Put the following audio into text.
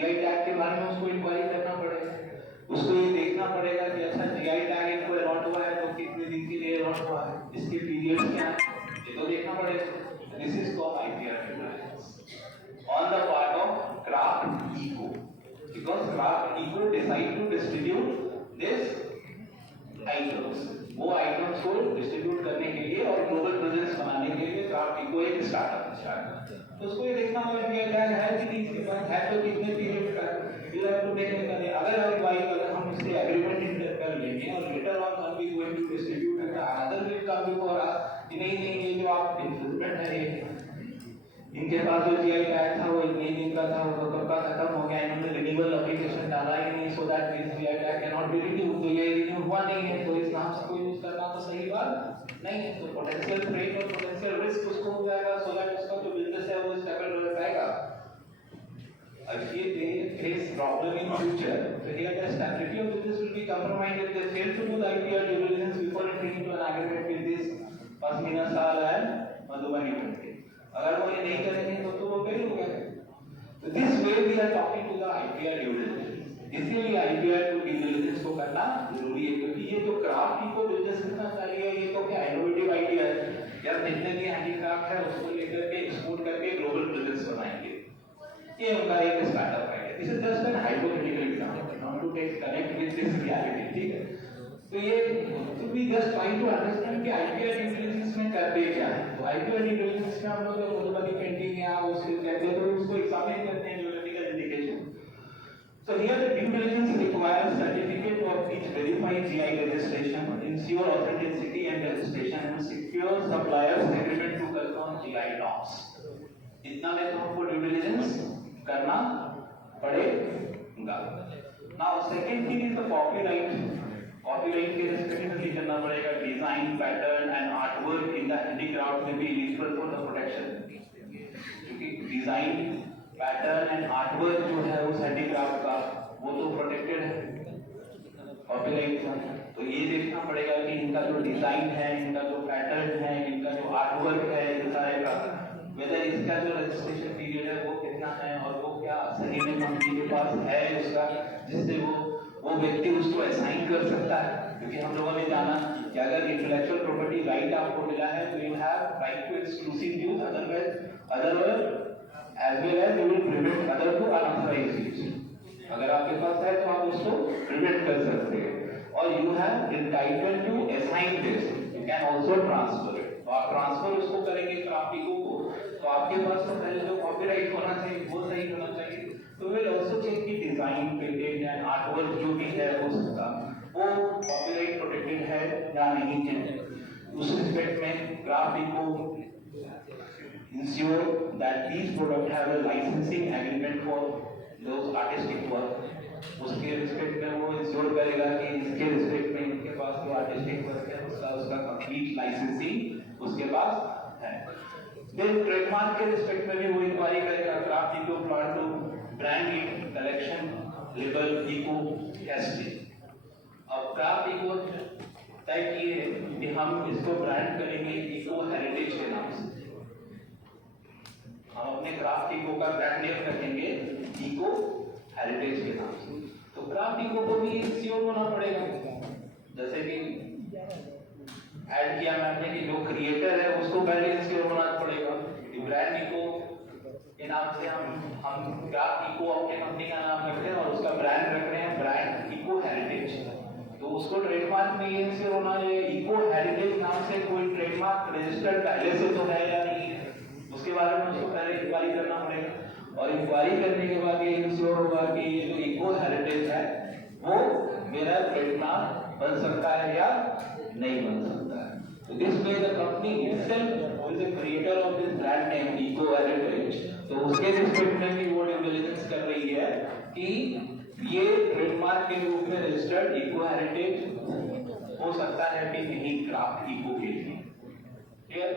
GI tag के बारे में उसको इंक्वायरी करना पड़ेगा, उसको ये देखना पड़ेगा कि अच्छा जीआई टैग इनको अलॉट हुआ है तो कितने दिन के लिए अलॉट हुआ है, इसके पीरियड क्या है, ये तो देखना पड़ेगा। This is called IPR due diligence on the part of Craft Eco, because Craft Eco decide to distribute this items, वो आइटम्स को डिस्ट्रीब्यूट करने के लिए और ग्लोबल प्रेजेंस बनाने के लिए क्राफ्ट इको एक स्टार्टअप स्टार्ट, तो उसको ये देखना होगा कि टैग है कि नहीं, इसके पास है तो कितने पीरियड का है तो देखने का नहीं। अगर हम वाई अगर हम इससे एग्रीमेंट कर लेंगे और later on one we going to distribute and other will come before us कि नहीं नहीं ये जो आप इन्फ्लुएंसमेंट है ये इनके पास जो जीआई टैग था वो इतने दिन का था, वो कब का खत्म हो गया, इन्होंने रिन्यूअल एप्लीकेशन डाला ही नहीं, so that this GI tag can not be renewed, तो ये रिन्यू हुआ नहीं है, तो इस नाम से कोई यूज करना तो सही बात नहीं है, तो पोटेंशियल थ्रेट और पोटेंशियल रिस्क उसको हो जाएगा, सो दैट उसका जो बिजनेस है वो स्टेबल रह पाएगा। If they face problem in future, so here the stability of business will be compromised if they fail to do the IPR due diligence before entering into an agreement with this Pasmina Sal and Madhubani Limited. अगर वो ये नहीं करेंगे तो वो fail हो गए। So this way we are talking to the IPR due diligence. इसीलिए IPR due diligence को करना जरूरी है, क्योंकि ये जो क्राफ्ट की को बिजनेस करना चाहिए ये तो क्या इनोवेटिव आइडिया है, यार जितने भी हैंडीक्राफ्ट है उसको लेकर के एक्सपोर्ट करके ग्लोबल बिजनेस बनाएंगे, ये उनका एक स्टार्टअप है। This is just an hypothetical example, not to take connect with this reality, ठीक है। तो ये तो we just try to understand कि आईपीआर ड्यू डिलिजेंस में करते क्या है। तो आईपीआर ड्यू डिलिजेंस में हम लोग मधुबनी पेंटिंग या उसके कहते हैं तो उसको एग्जामिन करते हैं geographical indication. So here the due diligence requires certificate of each verified GI registration, ensure authenticity and registration, and secure suppliers agreement to confirm GI norms. इतना में तो हमको ड्यू डिलिजेंस करना पड़ेगा। Now second thing is the copyright. Copyright के respect में करना पड़ेगा, design pattern and artwork in the handicraft में भी एलिजिबल फॉर द प्रोटेक्शन, क्योंकि डिजाइन पैटर्न एंड आर्टवर्क जो है उस हैंडीक्राफ्ट का वो तो प्रोटेक्टेड है कॉपीराइट से। तो ये देखना पड़ेगा कि इनका जो डिजाइन है, इनका जो पैटर्न है, इनका जो आर्टवर्क है, इन सारे का वेदर इसका जो रजिस्ट्रेशन पीरियड है वो कितना है और वो क्या सही में कंपनी के पास है उसका, जिससे वो व्यक्ति उसको असाइन कर सकता है। क्योंकि हम लोगों ने जाना कि अगर इंटेलेक्चुअल प्रॉपर्टी राइट आपको मिला है तो you have right to exclusive use, otherwise as well as you will prevent other to unauthorized use. अगर आपके पास है तो आप उसको प्रिवेंट कर सकते हैं। और you have entitled to assign this, you can also transfer it. तो आप ट्रांसफर उसको करेंगे क्राफ्ट इको को, तो आपके पास तो पहले जो कॉपीराइट होना चाहिए वो सही होना चाहिए। तो विल आल्सो चेक की डिजाइन पेटेंट एंड आर्टवर्क जो भी है वो उसका वो कॉपीराइट प्रोटेक्टेड है या नहीं है। उस रिस्पेक्ट में Craft Eco ensure that these products have a licensing agreement for those artistic work। उसके रिस्पेक्ट में वो इंश्योर करेगा कि इसके रिस्पेक्ट में इनके पास जो आर्टिस्टिक वर्क है उसका कंप्लीट लाइसेंसिंग उसके पास है। देन ट्रेडमार्क के रिस्पेक्ट में भी वो इंक्वायरी करेगा, Craft Eco plan to brand collection label Eco testing. अब क्राफ्ट इको तय किए कि हम इसको ब्रांड करेंगे इको हेरिटेज के नाम से, हम अपने क्राफ्ट इको का ब्रांड नेम रखेंगे इको हेरिटेज के नाम से। तो क्राफ्ट इको को भी इंश्योर होना पड़ेगा, जैसे कि ऐड किया मैंने कि जो क्रिएटर है उसको पहले इंश्योर होना पड़ेगा कि ब्रांड इको के नाम से हम क्राफ्ट इको अपने कंपनी का नाम रख रहे हैं और उसका ब्रांड रख रहे हैं ब्रांड इको हेरिटेज। तो उसको ट्रेडमार्क में ये इंश्योर होना चाहिए इको हेरिटेज नाम से कोई ट्रेडमार्क रजिस्टर्ड पहले से तो है या नहीं है, उसके बारे में उसको पहले इंक्वायरी करना पड़ेगा। और इंक्वायरी करने के बाद ये इंश्योर होगा कि ये जो इको हेरिटेज है वो मेरा ट्रेडमार्क बन सकता है या नहीं बन सकता है। तो this way the company itself is the creator of this brand name Eco heritage, तो उसके रिस्पेक्ट में भी वो ड्यू डिलिजेंस कर रही है कि ये ट्रेडमार्क के रूप में रजिस्टर्ड इको हेरिटेज हो सकता है कि नहीं क्राफ्ट इको के लिए। क्लियर?